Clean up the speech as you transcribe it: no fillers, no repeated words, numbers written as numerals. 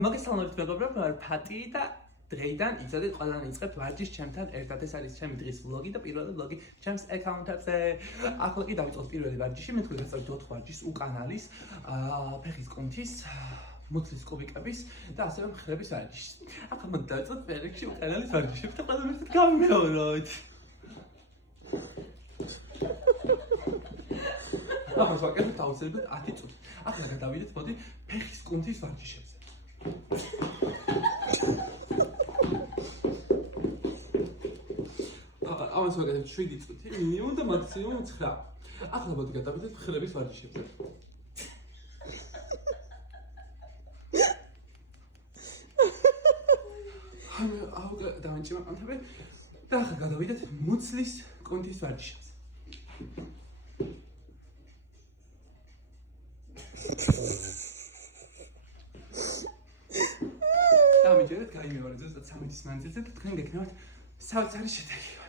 მოგესალმებით მეგობრებო, ვარ ფატი და დღეიდან იწოდეთ ყველანი იწყებთ ვარჯიშს ჩემთან ერთად. ეს არის ჩემი დღის ვლოგი და პირველი ვლოგი ჩემს აკაუნტებზე. ახლა კი დავიწყოთ პირველი ვარჯიში. მე თქვი გასწავლით 4 ვარჯიშს უკან არის ფეხის კუნთის, მუცლის კუბიკების და ასევე მხრების ვარჯიშს. ახლა მოდი დავიწყოთ პერექში უკან არის ვარჯიშები და ყველამ ერთად გავიმეოროთ. ახლა ვაკეთებ აუცილებლად 10 წუთი. ახლა გადავიდეთ მოდი ფეხის კუნთის ვარჯიშებზე. ამას ვაკეთებ 7 წუთი, მინიმუმ და მაქსიმუმ 9. ახლა მოდი გადავიდეთ მხრების ვარჯიშებზე. დავანჭიმა კანთები და ახლა გადავიდეთ მუცლის კუნთის ვარჯიშებზე. გამიჯერეთ, გაიმეორეთ ზუსტად 13-ის მანძილზე და თქვენ გეკნევათ საოცარი შედეგი.